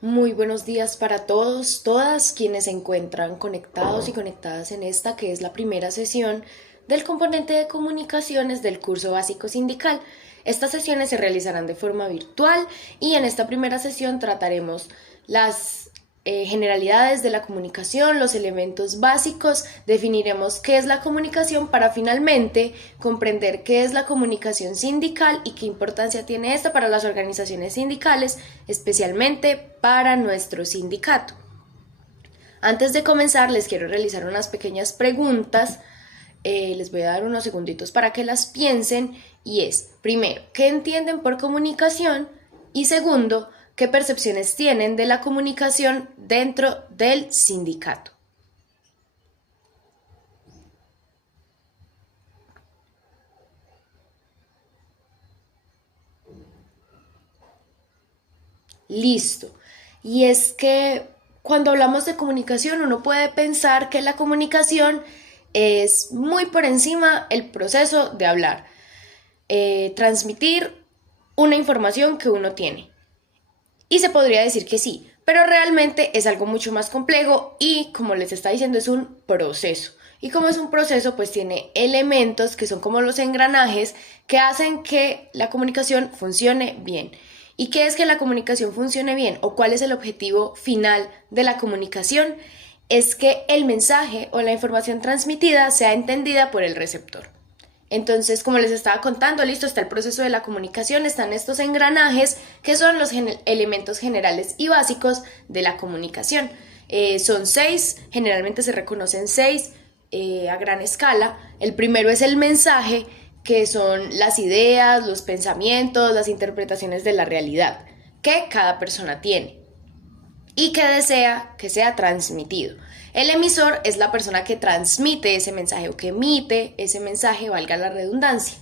Muy buenos días para todos, todas quienes se encuentran conectados y conectadas en esta que es la primera sesión del componente de comunicaciones del curso básico sindical. Estas sesiones se realizarán de forma virtual y en esta primera sesión trataremos las generalidades de la comunicación, los elementos básicos, definiremos qué es la comunicación para finalmente comprender qué es la comunicación sindical y qué importancia tiene esta para las organizaciones sindicales, especialmente para nuestro sindicato. Antes de comenzar, les quiero realizar unas pequeñas preguntas. Les voy a dar unos segunditos para que las piensen y es, primero, ¿qué entienden por comunicación? Y segundo, ¿qué percepciones tienen de la comunicación dentro del sindicato? Listo. Y es que cuando hablamos de comunicación uno puede pensar que la comunicación es muy por encima el proceso de hablar, transmitir una información que uno tiene. Y se podría decir que sí, pero realmente es algo mucho más complejo y, como les está diciendo, es un proceso. Y como es un proceso, pues tiene elementos que son como los engranajes que hacen que la comunicación funcione bien. ¿Y qué es que la comunicación funcione bien? ¿O cuál es el objetivo final de la comunicación? Es que el mensaje o la información transmitida sea entendida por el receptor. Entonces, como les estaba contando, listo, está el proceso de la comunicación, están estos engranajes que son los elementos generales y básicos de la comunicación. Son 6, generalmente se reconocen 6 a gran escala. El primero es el mensaje, que son las ideas, los pensamientos, las interpretaciones de la realidad que cada persona tiene y que desea que sea transmitido. El emisor es la persona que transmite ese mensaje o que emite ese mensaje, valga la redundancia.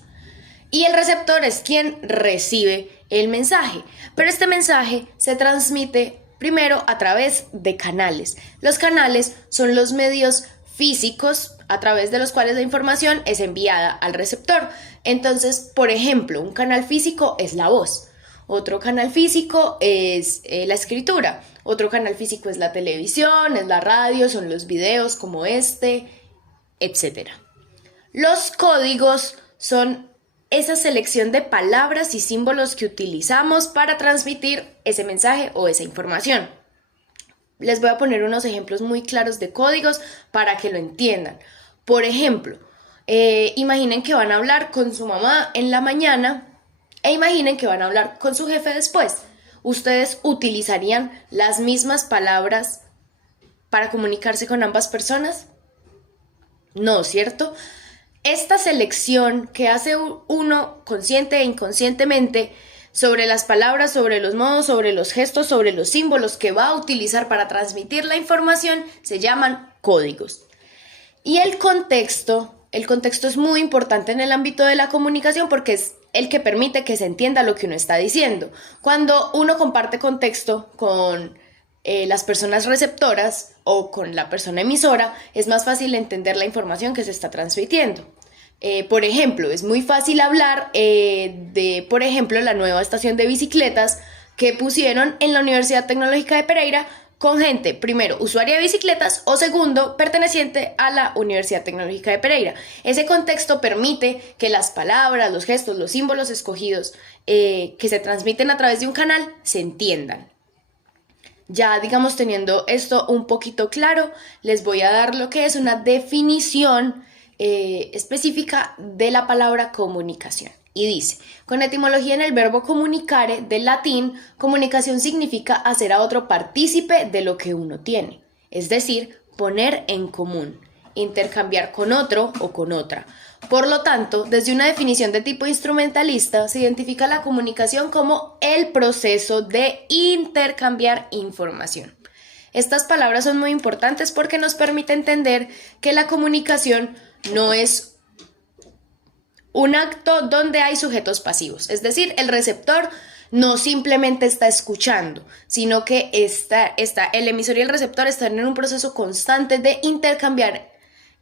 Y el receptor es quien recibe el mensaje. Pero este mensaje se transmite primero a través de canales. Los canales son los medios físicos a través de los cuales la información es enviada al receptor. Entonces, por ejemplo, un canal físico es la voz. Otro canal físico es la escritura. Otro canal físico es la televisión, es la radio, son los videos como este, etcétera. Los códigos son esa selección de palabras y símbolos que utilizamos para transmitir ese mensaje o esa información. Les voy a poner unos ejemplos muy claros de códigos para que lo entiendan. Por ejemplo, imaginen que van a hablar con su mamá en la mañana e imaginen que van a hablar con su jefe después. ¿Ustedes utilizarían las mismas palabras para comunicarse con ambas personas? No, ¿cierto? Esta selección que hace uno consciente e inconscientemente sobre las palabras, sobre los modos, sobre los gestos, sobre los símbolos que va a utilizar para transmitir la información se llaman códigos. Y el contexto es muy importante en el ámbito de la comunicación porque es el que permite que se entienda lo que uno está diciendo. Cuando uno comparte contexto con las personas receptoras o con la persona emisora, es más fácil entender la información que se está transmitiendo. Por ejemplo, es muy fácil hablar de, por ejemplo, la nueva estación de bicicletas que pusieron en la Universidad Tecnológica de Pereira con gente, primero, usuaria de bicicletas o segundo, perteneciente a la Universidad Tecnológica de Pereira. Ese contexto permite que las palabras, los gestos, los símbolos escogidos que se transmiten a través de un canal se entiendan. Ya, digamos, teniendo esto un poquito claro, les voy a dar lo que es una definición específica de la palabra comunicación. Y dice, con etimología en el verbo comunicare del latín, comunicación significa hacer a otro partícipe de lo que uno tiene, es decir, poner en común, intercambiar con otro o con otra. Por lo tanto, desde una definición de tipo instrumentalista, se identifica la comunicación como el proceso de intercambiar información. Estas palabras son muy importantes porque nos permite entender que la comunicación no es un acto donde hay sujetos pasivos, es decir, el receptor no simplemente está escuchando, sino que el emisor y el receptor están en un proceso constante de intercambiar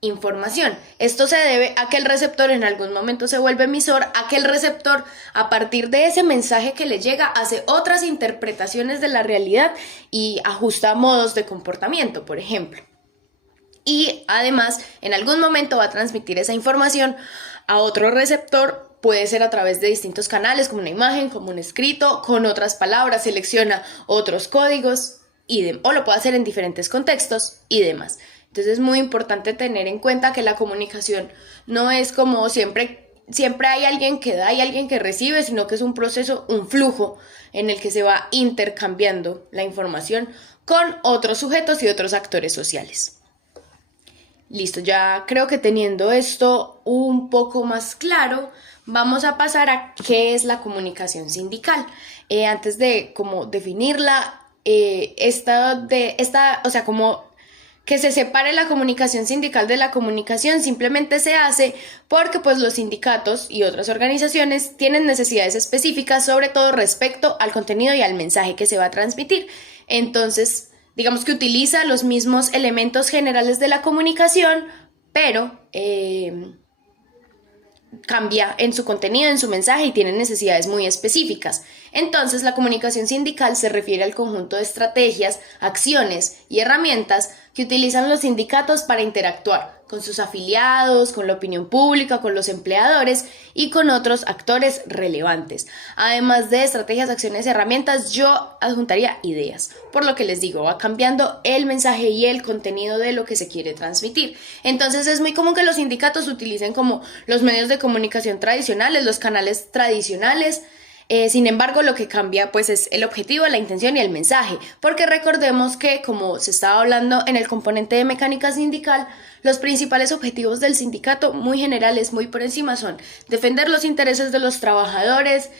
información. Esto se debe a que el receptor en algún momento se vuelve emisor, a que el receptor, a partir de ese mensaje que le llega, hace otras interpretaciones de la realidad y ajusta modos de comportamiento, por ejemplo. Y además, en algún momento va a transmitir esa información a otro receptor. Puede ser a través de distintos canales, como una imagen, como un escrito, con otras palabras, selecciona otros códigos o lo puede hacer en diferentes contextos y demás. Entonces es muy importante tener en cuenta que la comunicación no es como siempre hay alguien que da y alguien que recibe, sino que es un proceso, un flujo en el que se va intercambiando la información con otros sujetos y otros actores sociales. Listo, ya creo que teniendo esto un poco más claro, vamos a pasar a qué es la comunicación sindical. Antes de como definirla, o sea, como que se separe la comunicación sindical de la comunicación simplemente se hace porque pues los sindicatos y otras organizaciones tienen necesidades específicas, sobre todo respecto al contenido y al mensaje que se va a transmitir. Entonces, digamos que utiliza los mismos elementos generales de la comunicación, pero cambia en su contenido, en su mensaje y tiene necesidades muy específicas. Entonces, la comunicación sindical se refiere al conjunto de estrategias, acciones y herramientas que utilizan los sindicatos para interactuar con sus afiliados, con la opinión pública, con los empleadores y con otros actores relevantes. Además de estrategias, acciones y herramientas, yo adjuntaría ideas. Por lo que les digo, va cambiando el mensaje y el contenido de lo que se quiere transmitir. Entonces es muy común que los sindicatos utilicen como los medios de comunicación tradicionales, los canales tradicionales. Sin embargo, lo que cambia pues es el objetivo, la intención y el mensaje, porque recordemos que, como se estaba hablando en el componente de mecánica sindical, los principales objetivos del sindicato, muy generales, muy por encima, son defender los intereses de los trabajadores,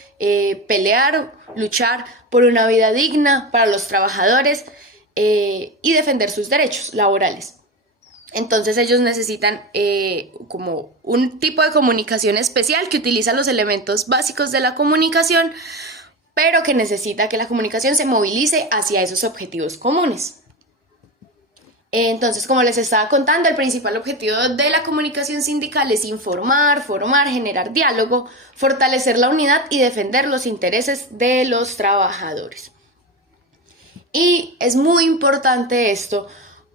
pelear, luchar por una vida digna para los trabajadores y defender sus derechos laborales. Entonces ellos necesitan como un tipo de comunicación especial que utiliza los elementos básicos de la comunicación, pero que necesita que la comunicación se movilice hacia esos objetivos comunes. Entonces, como les estaba contando, el principal objetivo de la comunicación sindical es informar, formar, generar diálogo, fortalecer la unidad y defender los intereses de los trabajadores. Y es muy importante esto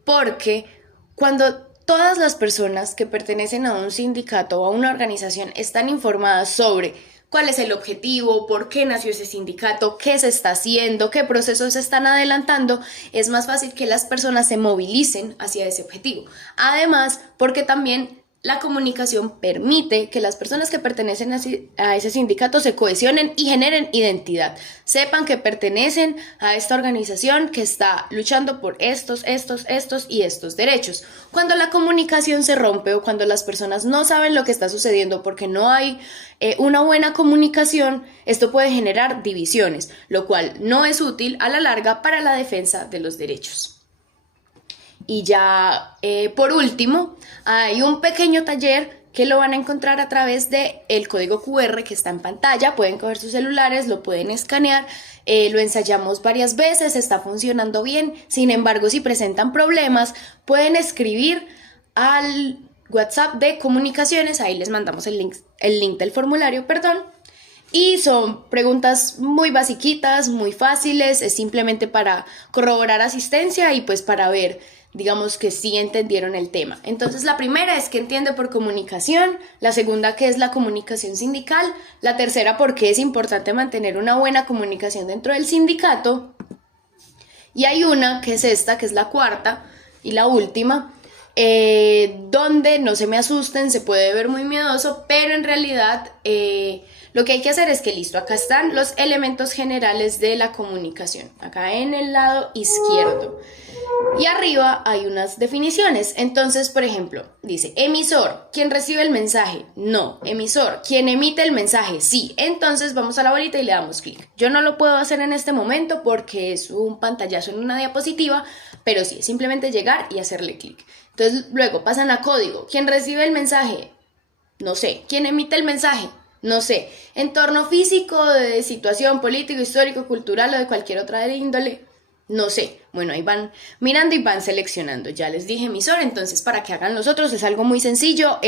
porque cuando todas las personas que pertenecen a un sindicato o a una organización están informadas sobre cuál es el objetivo, por qué nació ese sindicato, qué se está haciendo, qué procesos se están adelantando, es más fácil que las personas se movilicen hacia ese objetivo. Además, porque también la comunicación permite que las personas que pertenecen a ese sindicato se cohesionen y generen identidad. Sepan que pertenecen a esta organización que está luchando por estos y estos derechos. Cuando la comunicación se rompe o cuando las personas no saben lo que está sucediendo porque no hay una buena comunicación, esto puede generar divisiones, lo cual no es útil a la larga para la defensa de los derechos. Y ya por último, hay un pequeño taller que lo van a encontrar a través del código QR que está en pantalla. Pueden coger sus celulares, lo pueden escanear, lo ensayamos varias veces, está funcionando bien. Sin embargo, si presentan problemas, pueden escribir al WhatsApp de comunicaciones, ahí les mandamos el link del formulario, y son preguntas muy basiquitas, muy fáciles, es simplemente para corroborar asistencia y pues para ver, digamos, que sí entendieron el tema. Entonces la primera es qué entiende por comunicación, la segunda qué es la comunicación sindical, la tercera por qué es importante mantener una buena comunicación dentro del sindicato, y hay una que es esta, que es la cuarta y la última, donde no se me asusten, se puede ver muy miedoso, pero en realidad lo que hay que hacer es que listo, acá están los elementos generales de la comunicación, acá en el lado izquierdo. Y arriba hay unas definiciones. Entonces, por ejemplo, dice emisor, ¿quién recibe el mensaje? No. Emisor, ¿quién emite el mensaje? Sí. Entonces vamos a la bolita y le damos clic. Yo no lo puedo hacer en este momento porque es un pantallazo en una diapositiva, pero sí, es simplemente llegar y hacerle clic. Entonces luego pasan a código. ¿Quién recibe el mensaje? No sé. ¿Quién emite el mensaje? No sé. Entorno físico, de situación político, histórico, cultural o de cualquier otra índole. No sé, bueno, ahí van mirando y van seleccionando. Ya les dije emisor, entonces para que hagan los otros es algo muy sencillo,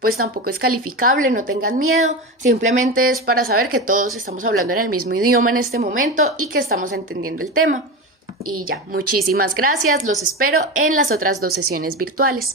pues tampoco es calificable, no tengan miedo, simplemente es para saber que todos estamos hablando en el mismo idioma en este momento y que estamos entendiendo el tema. Y ya, muchísimas gracias, los espero en las otras 2 sesiones virtuales.